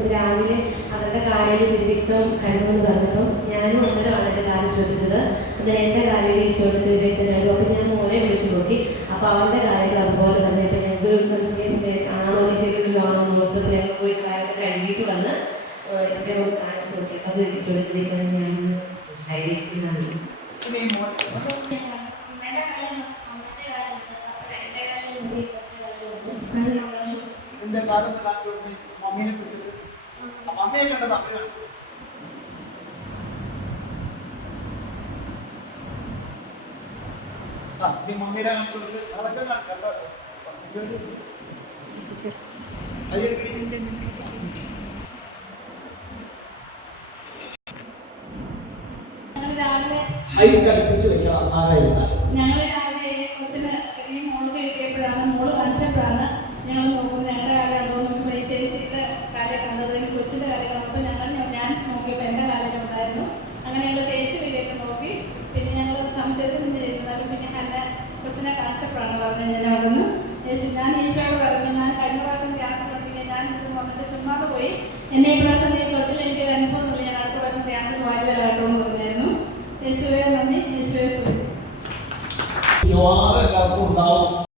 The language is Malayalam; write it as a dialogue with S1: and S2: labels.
S1: ഇത് രാവിലെ അവരുടെ കാലിൽ തിരുവിക്തം എന്ന് പറഞ്ഞപ്പം ഞാനും അന്നേരമാണ് എന്റെ കാൽ ശ്രദ്ധിച്ചത്. അന്നേരം എന്റെ കാലിൽ ഈശോയുടെ തിരുവിത്തം കണ്ടു അപ്പം ഞാൻ മോനെ വിളിച്ചു നോക്കി. അപ്പം അവന്റെ കാലിൽ അതുപോലെ തന്നെ. ഇപ്പം ഞങ്ങൾക്ക് ഒരു സംശയം ആണോ ഈ ചെയ്തിട്ടുണ്ടോ ആണോ എന്ന് ഓർത്തപ്പോൾ ഞങ്ങൾ പോയി കാലൊക്കെ കഴുകിയിട്ട് വന്ന് എന്റെ ഒന്ന് കാണിച്ചു നോക്കി. അത് ഈശോയുടെ
S2: തിരുവിത്തം തന്നെയാണ് എന്റെ കാലത്ത് കാണിച്ചു മോൻ മമ്മീനെ കാലത്ത് മമ്മിയെ കണ്ടത് അമ്മയാണ് ആ നീ മമ്മിയുടെ കാണിച്ചു കൊടുത്ത് അതൊക്കെ കണ്ടോ? കൈയെടുക്കടി
S3: ഞങ്ങൾ രാവിലെ
S2: കൈ വെക്കണം. ആരായിരുന്നാലും
S3: ആണ് പറഞ്ഞത് ഞാൻ അവിടെ നിന്ന് ഞാൻ ഈശോയോട് പറഞ്ഞു ഞാൻ കഴിഞ്ഞ പ്രാവശ്യം ധ്യാനം പഠിപ്പിക്കുക ഞാൻ വന്നിട്ട് ചുമ്മാതെ പോയി. എന്നെ ഈ പ്രാവശ്യം നീ തൊട്ടിൽ എനിക്ക് ഒരു അനുഭവമില്ല ഞാൻ അടുത്ത പ്രാവശ്യം ധ്യാനത്തിന് വാരി വരാട്ടോ എന്ന് പറഞ്ഞായിരുന്നു. യേശുവെ നന്ദി. യേശുവെ